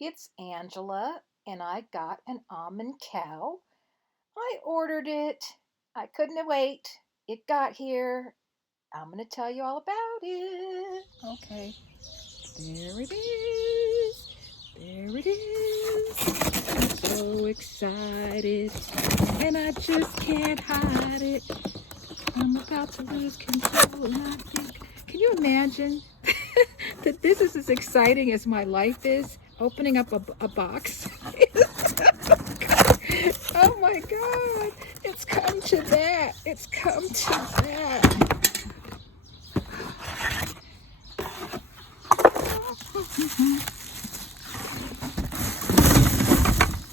It's Angela, and I got an almond cow. I ordered it. I couldn't wait. It got here. I'm going to tell you all about it. Okay, there it is. There it is. I'm so excited, and I just can't hide it. I'm about to lose control, and I think, can you imagine that this is as exciting as my life is? Opening up a box. Oh my God, it's come to that. It's come to that.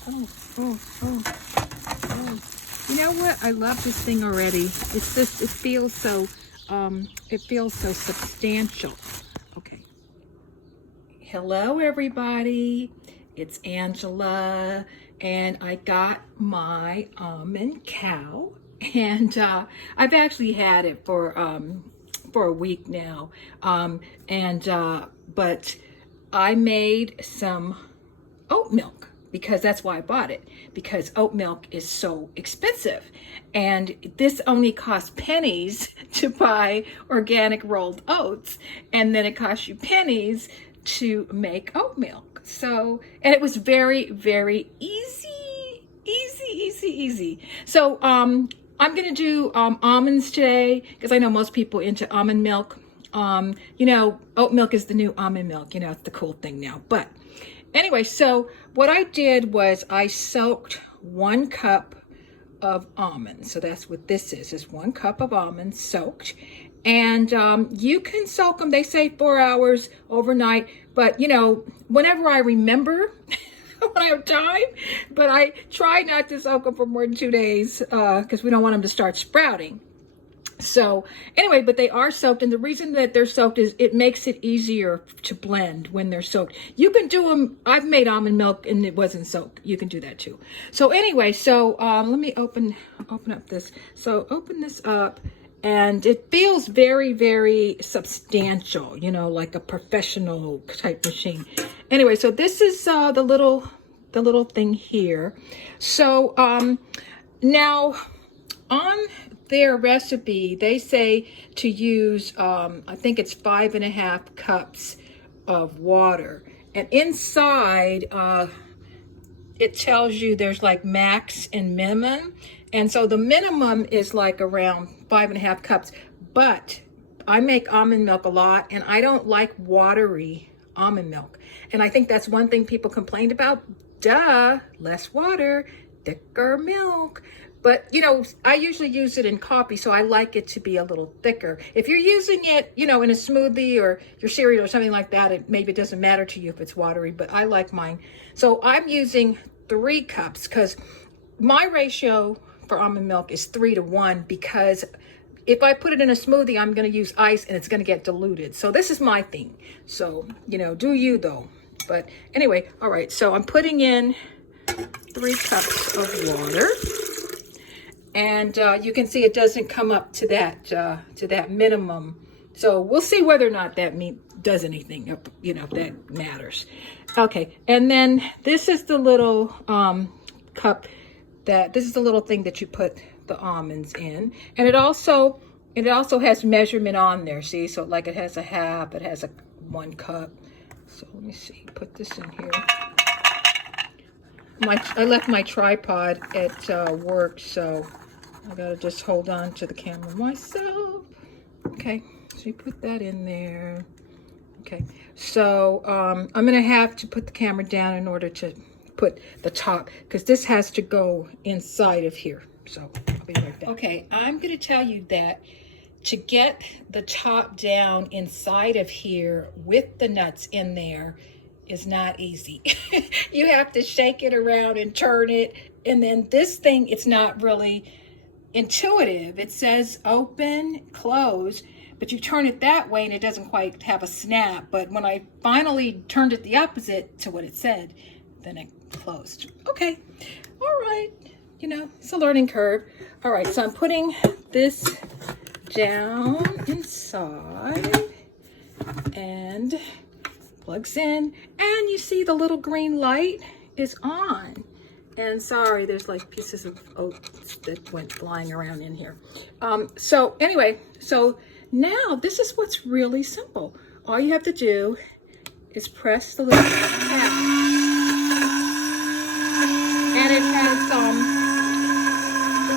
Oh, oh, oh, oh. You know what? I love this thing already. It's just, it feels so substantial. Okay. Hello, everybody. It's Angela, and I got my almond cow, and I've actually had it for a week now, but I made some oat milk because that's why I bought it, because oat milk is so expensive, and this only costs pennies to buy organic rolled oats, and then it costs you pennies to make oat milk. So, and it was very, very easy. So I'm gonna do almonds today because I know most people are into almond milk. Oat milk is the new almond milk. It's the cool thing now. But anyway, so what I did was I soaked 1 cup of almonds. So that's what this is 1 cup of almonds soaked. And you can soak them, they say 4 hours overnight, but whenever I remember, when I have time, but I try not to soak them for more than 2 days because we don't want them to start sprouting. So anyway, but they are soaked, and the reason that they're soaked is it makes it easier to blend when they're soaked. You can do them. I've made almond milk and it wasn't soaked. You can do that too. So anyway, so let me open up this. So open this up, and it feels very, very substantial. Like a professional type machine. Anyway, so this is the little thing here. So now on their recipe, they say to use, I think it's 5.5 cups of water. And inside, it tells you there's like max and minimum. And so the minimum is like around 5.5 cups. But I make almond milk a lot, and I don't like watery almond milk. And I think that's one thing people complained about. Duh, less water, thicker milk. But, I usually use it in coffee, so I like it to be a little thicker. If you're using it, in a smoothie or your cereal or something like that, maybe it doesn't matter to you if it's watery, but I like mine. So I'm using 3 cups because my ratio for almond milk is 3-to-1, because if I put it in a smoothie, I'm going to use ice and it's going to get diluted. So this is my thing. So, do you though. But anyway, all right. So I'm putting in 3 cups of water. And you can see it doesn't come up to that minimum. So we'll see whether or not that does anything, if that matters. Okay, and then this is the little cup this is the little thing that you put the almonds in, and it also has measurement on there. See, so like it has a half, it has a 1 cup. So let me see, put this in here. I left my tripod at work, so I gotta just hold on to the camera myself. Okay, so you put that in there. Okay, so I'm gonna have to put the camera down in order to put the top, because this has to go inside of here. So I'll be right back. Okay, I'm gonna tell you that to get the top down inside of here with the nuts in there is not easy. You have to shake it around and turn it, and then this thing, it's not really intuitive. It says open, close, but you turn it that way and it doesn't quite have a snap. But when I finally turned it the opposite to what it said, then it closed. Okay, all right, it's a learning curve. All right, so I'm putting this down inside, and Plugs in, and you see the little green light is on. And sorry, there's like pieces of oats that went flying around in here. So anyway, so now this is what's really simple. All you have to do is press the little tab, and it has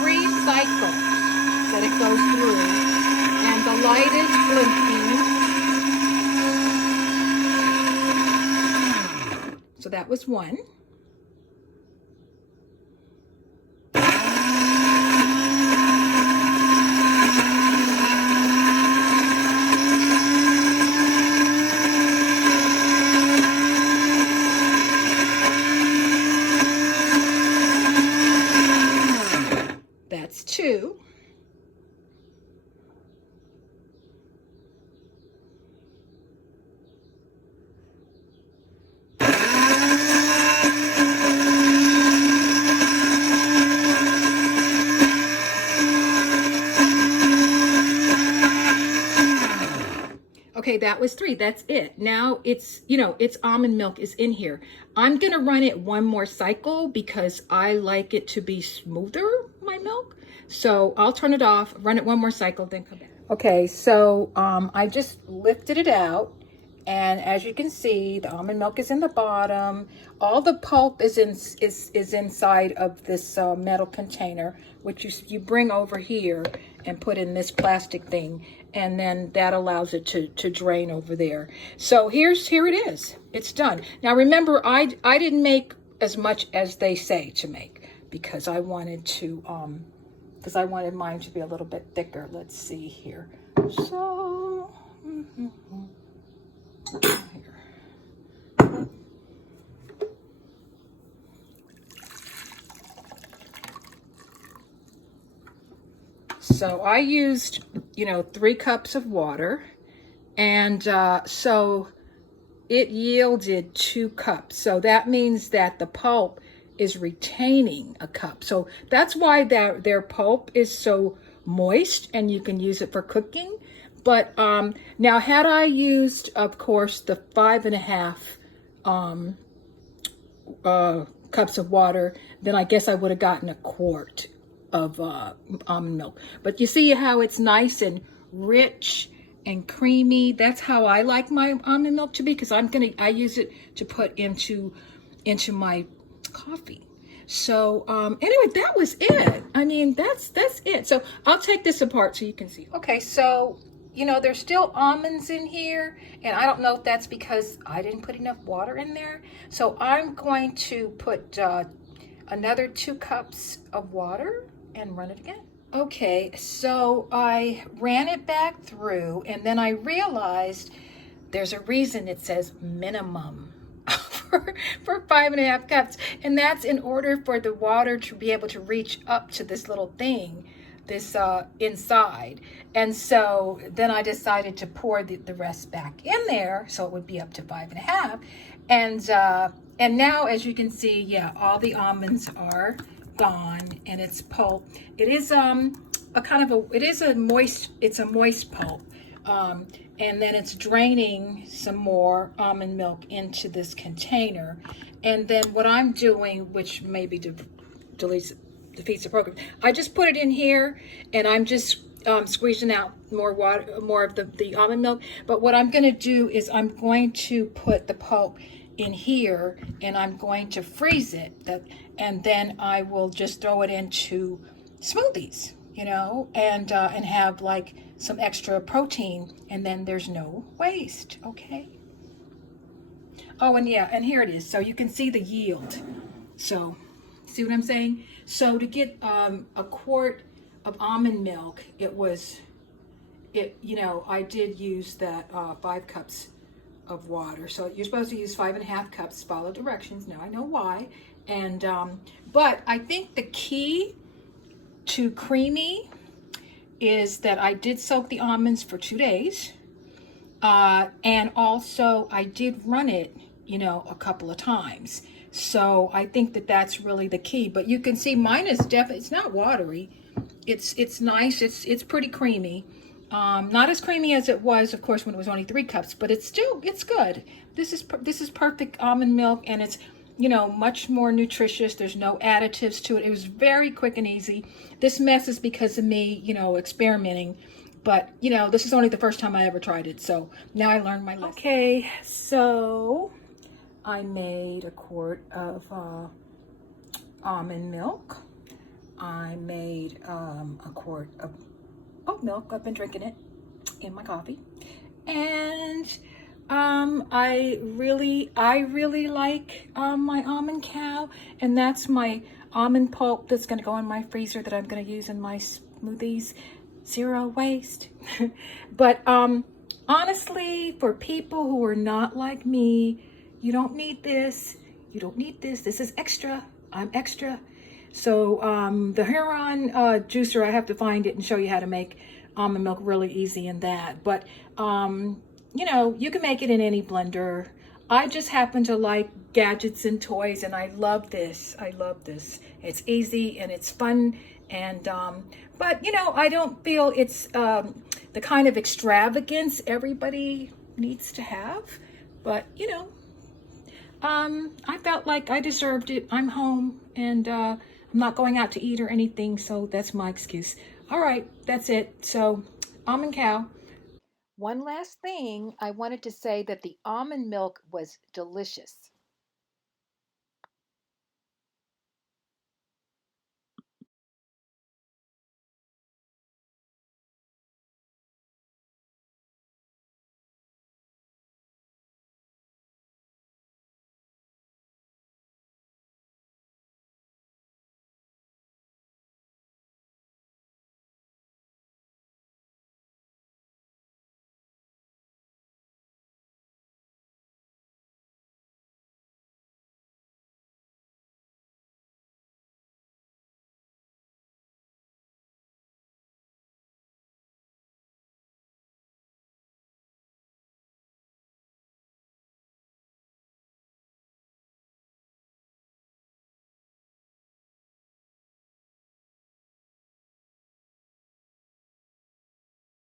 3 cycles that it goes through, and the light is blinking. So that was 1. That's 2. Okay, that was 3. That's it. Now it's, it's almond milk is in here. I'm going to run it 1 more cycle because I like it to be smoother, my milk. So I'll turn it off, run it 1 more cycle, then come back. Okay, so I just lifted it out. And as you can see, the almond milk is in the bottom. All the pulp is inside of this metal container, which you bring over here and put in this plastic thing, and then that allows it to drain over there. So here it is. It's done. Now remember, I didn't make as much as they say to make because I wanted to mine to be a little bit thicker. Let's see here. So. Here. So I used, 3 cups of water, and so it yielded 2 cups. So that means that the pulp is retaining a cup. So that's why their pulp is so moist, and you can use it for cooking. But now, had I used, of course, the 5.5 cups of water, then I guess I would have gotten a quart of almond milk. But you see how it's nice and rich and creamy. That's how I like my almond milk to be, because I use it to put into my coffee. So anyway, that was it. I mean, that's it. So I'll take this apart so you can see. Okay, so there's still almonds in here, and I don't know if that's because I didn't put enough water in there. So I'm going to put another 2 cups of water and run it again. Okay, so I ran it back through, and then I realized there's a reason it says minimum for 5.5 cups, and that's in order for the water to be able to reach up to this little thing, this inside. And so then I decided to pour the rest back in there, so it would be up to 5.5. And now, as you can see, yeah, all the almonds are gone, and it's pulp. It is a moist pulp. And then it's draining some more almond milk into this container. And then what I'm doing, which maybe defeats the program, I just put it in here, and I'm just squeezing out more water, more of the almond milk. But what I'm going to do is I'm going to put the pulp in here, and I'm going to freeze it, and then I will just throw it into smoothies, and have like some extra protein, and then there's no waste. Okay. Oh, and yeah, and here it is. So you can see the yield. So see what I'm saying? So to get a quart of almond milk, I did use that 5 cups of water. So you're supposed to use 5.5 cups, follow directions. Now I know why. And but I think the key to creamy is that I did soak the almonds for 2 days. And also I did run it, a couple of times. So I think that that's really the key. But you can see mine is definitely, it's not watery. It's nice. It's pretty creamy. Not as creamy as it was, of course, when it was only 3 cups, but it's good. This is perfect almond milk, and it's much more nutritious. There's no additives to it. It was very quick and easy. This mess is because of me, experimenting. But this is only the first time I ever tried it, so now I learned my lesson. Okay, so I made a quart of almond milk. I made a quart of oat milk. I've been drinking it in my coffee, and I really like my Almond Cow, and that's my almond pulp that's going to go in my freezer that I'm going to use in my smoothies. Zero waste. But honestly, for people who are not like me, you don't need this. You don't need this. This is extra. I'm extra. So the Huron juicer, I have to find it and show you how to make almond milk really easy in that. But you can make it in any blender. I just happen to like gadgets and toys, and I love this. I love this. It's easy and it's fun, and but I don't feel it's the kind of extravagance everybody needs to have. But I felt like I deserved it. I'm home, and I'm not going out to eat or anything, so that's my excuse. All right, that's it. So, Almond Cow. One last thing, I wanted to say that the almond milk was delicious.